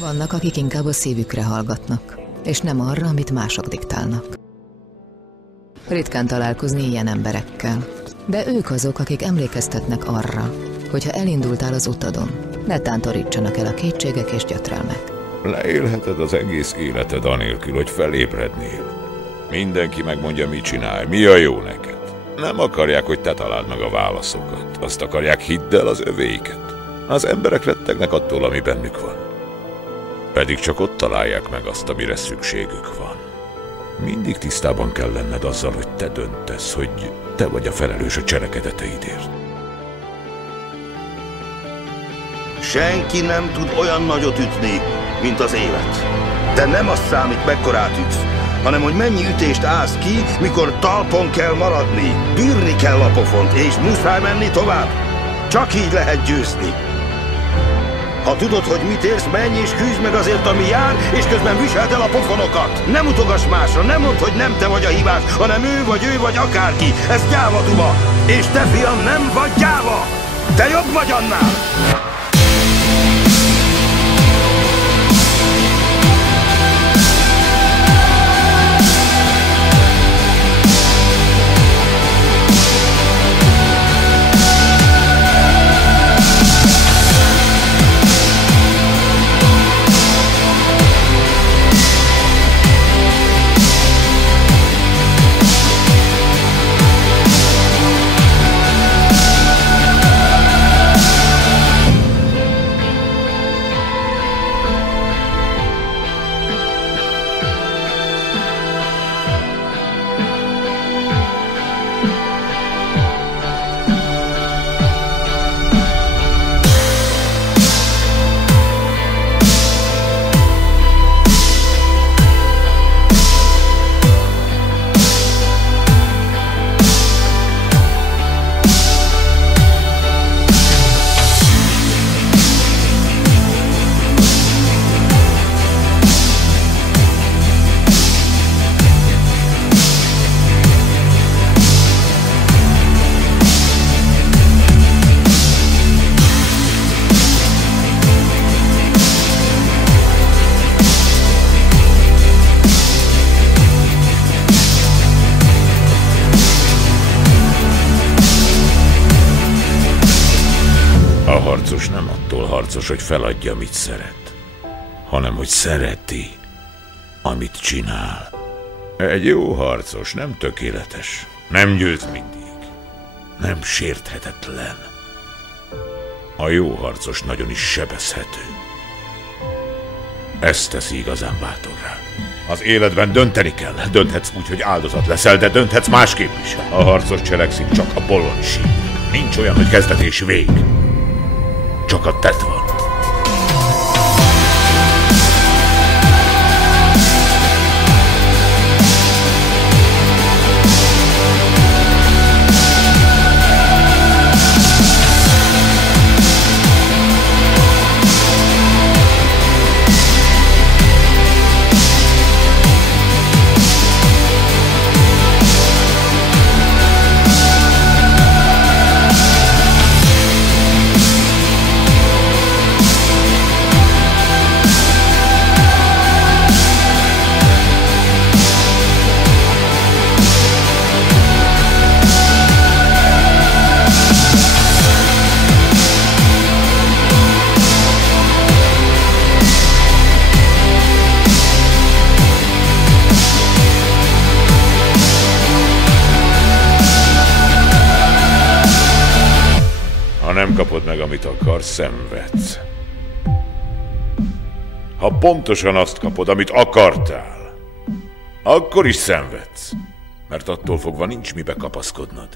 Vannak, akik inkább a szívükre hallgatnak, és nem arra, amit mások diktálnak. Ritkán találkozni ilyen emberekkel, de ők azok, akik emlékeztetnek arra, hogyha elindultál az utadon, ne tántorítsanak el a kétségek és gyötrelmek. Leélheted az egész életed anélkül, hogy felébrednél. Mindenki megmondja, mit csinálj, mi a jó neked. Nem akarják, hogy te találd meg a válaszokat. Azt akarják, hidd el az övéiket. Az emberek rettegnek attól, ami bennük van. Pedig csak ott találják meg azt, amire szükségük van. Mindig tisztában kell lenned azzal, hogy te döntesz, hogy te vagy a felelős a cselekedeteidért. Senki nem tud olyan nagyot ütni, mint az élet. De nem az számít, mekkorát ütsz, hanem hogy mennyi ütést állsz ki, mikor talpon kell maradni. Bírni kell a pofont, és muszáj menni tovább. Csak így lehet győzni. Ha tudod, hogy mit érsz, menj és küzd meg azért, ami jár, és közben viseld el a pofonokat. Nem utogass másra, nem mondd, hogy nem te vagy a hibás, hanem ő vagy akárki. Ez gyáva duma. És te, fiam, nem vagy gyáva. Te jobb vagy annál. A harcos nem attól harcos, hogy feladja, amit szeret, hanem hogy szereti, amit csinál. Egy jó harcos nem tökéletes, nem győz mindig, nem sérthetetlen. A jó harcos nagyon is sebezhető. Ez teszi igazán bátorrá. Az életben dönteni kell. Dönthetsz úgy, hogy áldozat leszel, de dönthetsz másképp is. A harcos cselekszik, csak a bolond sír. Nincs olyan, hogy kezdet és vég. Csak a tett van. Ha nem kapod meg, amit akarsz, szenvedsz. Ha pontosan azt kapod, amit akartál, akkor is szenvedsz, mert attól fogva nincs mibe kapaszkodnod.